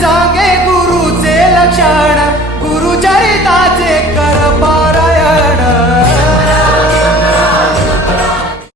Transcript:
सांगे गुरुचे लक्षण गुरुचरिताचे करपा.